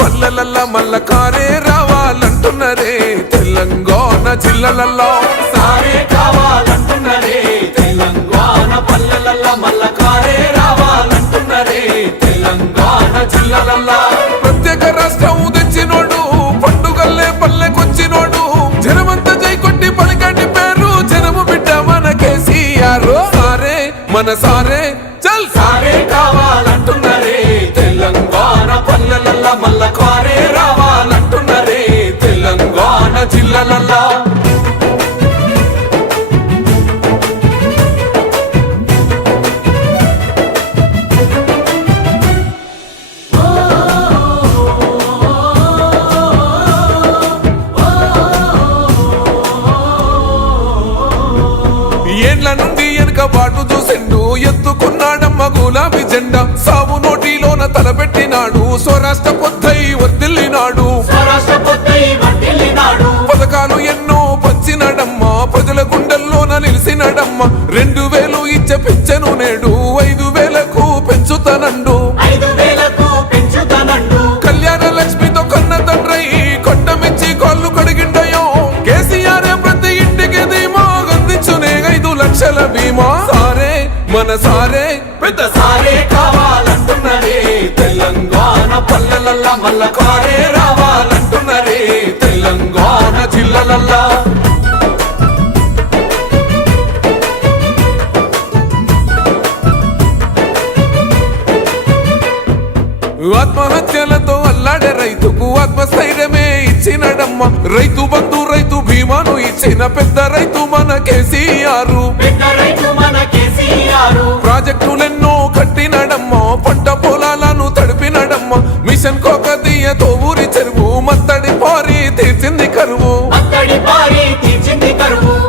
పల్లెలల్ల మల్ల కారే రావాలంటున్నరే తెలంగాణ జిల్లలల్లో సారే కావాలంటున్నరే తెలంగాణ పల్లెలల్ల మల్ల కారే రావాలంటున్నరే తెలంగాణ జిల్లలల్లో ప్రత్యేక రాష్ట్రం తెచ్చినోడు పండుగల్లే పల్లెకొచ్చినోడు జనమంతా జై కొట్టి పలికండి పేరు జనము బిడ్డ మన కేసీఆర్ సారే మన సారే చల్ సారే కావాలంటున్నరే తెలంగాణ పల్లెలల్ల మల్ల కారే రావాలంటున్నరే తెలంగాణ జిల్లలల్లో ఏండ్ల నుండి వెనక బాటు చూసిండు ఎత్తుకున్నాడమ్మ గులాబీ జెండా సావు నోటిలోన తలపెట్టినాడు స్వరాష్ట్ర పొద్దై వర్దిల్లినాడు పథకాలు ఎన్నో పంచినాడమ్మ ప్రజల గుండెల్లోన నిలిసినాడమ్మ 2000 ఇచ్చే పెంచెను నేడు 5000కు పెంచుతానండు కళ్యాణ లక్ష్మితో కన్న తండ్రై కొట్టమిచ్చి కాళ్ళు కడిగిండయో కేసీఆర్ ప్రతి ఇంటికి ధీమా అందించునే 5 లక్షల బీమా సారే మన సారే పెద్ద సారే కావాలంటున్నరే తెలంగాణ పల్లెలల్ల మల్ల కారే రావాలంటున్నరే తెలంగాణ జిల్లలల్లో ఆత్మహత్యలతో అల్లాడే రైతుకు ఆత్మస్థైర్యమే ఇచ్చినడమ్మ రైతు బంధు రైతు బీమాను ఇచ్చిన పెద్ద రైతు మన కేసీఆర్ ప్రాజెక్టులెన్నో కట్టినడమ్మ పంట పొలాలను తడిపినడమ్మ మిషన్ కోకతీయతో ఊరి చెరువు మత్తడి పారి తీర్చింది కరువు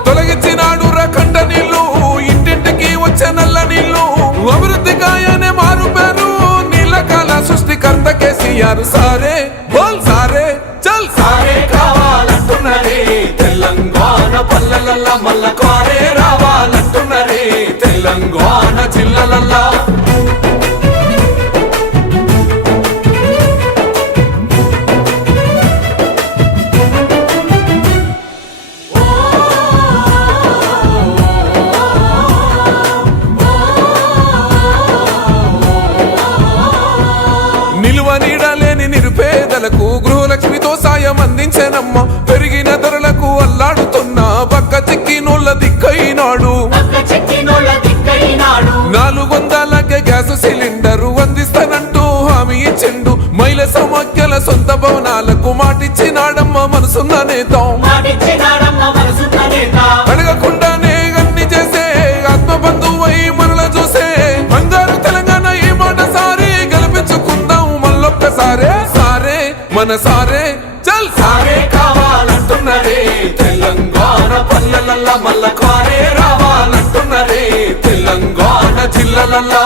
తొలగించినాడు రకండ నీళ్లు ఇంటింటికి వచ్చే నల్ల నీళ్లు అభివృద్ధి గాయనే మారు పేరు నీలకాల సృష్టికర్త కేసీఆర్ సారే బోల్ సారే చల్ సారే కావాలంటున్నరే తెలంగాణ పల్లెలల్ల మల్ల కారే రావాలంటున్నరే తెలంగాణ జిల్లలల్లో నిలువ నీడలేని నిరుపేదలకు గృహలక్ష్మితో సాయం అందించనమ్మ పెరిగిన ధరలకు అల్లాడుతున్న పక్క చిక్కినోళ్ళ దిక్కైనాడు 400కే గ్యాస్ సిలిండరు అందిస్తానంటూ హామీ ఇచ్చిండు మహిళ సమాఖ్యల సొంత భవనాలకు మాటిచ్చినాడమ్మ మనసున్న నేత అడగకుండానే అన్ని చేసే ఆత్మబంధువై మనల చూసే బంగారు తెలంగాణ ఈ మాట సారి గెలిపించుకుందాం మళ్ళొక్కసారే సారే మన సారే చల్ సారే కావాలంటున్నరే తెలంగాణ పల్లెలల్ల మల్ల కారే రావాలంటున్నరే తెలంగాణ జిల్లలల్లో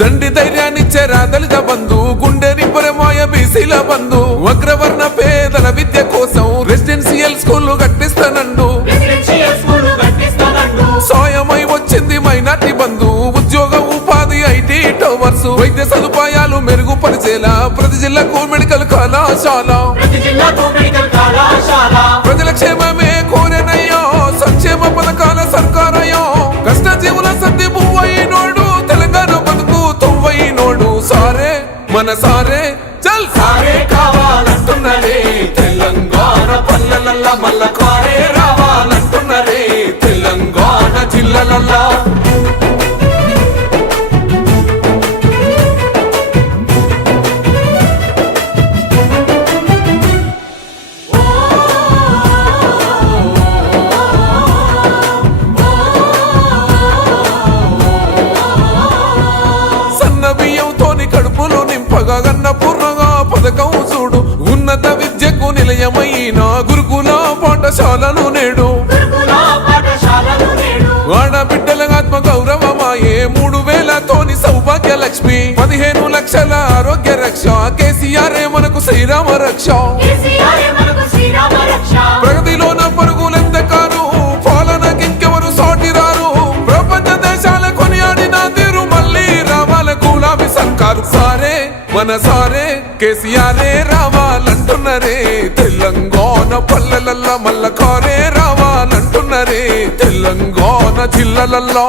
దండి ధైర్యాన్నిచ్చే దళిత బంధు గుండె నిబ్బరమాయ బీసీల బంధు అగ్రవర్ణ పేదల విద్య కోసం రెసిడెన్షియల్ స్కూళ్లు కట్టిస్తానండు సాయమై వచ్చింది మైనార్టీ బంధు ఉద్యోగ ఉపాధి ఐటీ టవర్స్ వైద్య సదుపాయాలు మెరుగుపరిచేలా ప్రతి జిల్లాకు మెడికల్ కళాశాల ప్రజల క్షేమమే కోరెనయ్యో సంక్షేమ పథకాల సర్కారయ్యో కష్టజీవుల సర్ది పువ్వైనోడు తెలంగాణ బతుకు తొవ్వైనోడు సారే మన సారే చల్ సారే కావాలంటున్నరే తెలంగాణ పల్లెలల్ల మల్ల కారే రావాలంటున్నరే తెలంగాణ జిల్లలల్లో సన్న బియ్యంతోని కడుపులు నింపగా అన్నపూర్ణగా పథకం చూడు ఉన్నత విద్యకు నిలయమైన గురుకుల పాఠశాలను నేడు ఆడబిడ్డల ఆత్మ గౌరవమాయే 3000తోని సౌభాగ్య లక్ష్మి 15 లక్షల ఆరోగ్య రక్ష కేసీఆర్ మనకు శ్రీరామ రక్ష ప్రగతిలోన పరుగులెంత కారు పాలనకింకెవరు మన సారే కేసీఆరే రావాలంటున్నరే తెలంగాణ పల్లెలల్ల మల్ల కారే రావాలంటున్నరే తెలంగాణ జిల్లలల్లో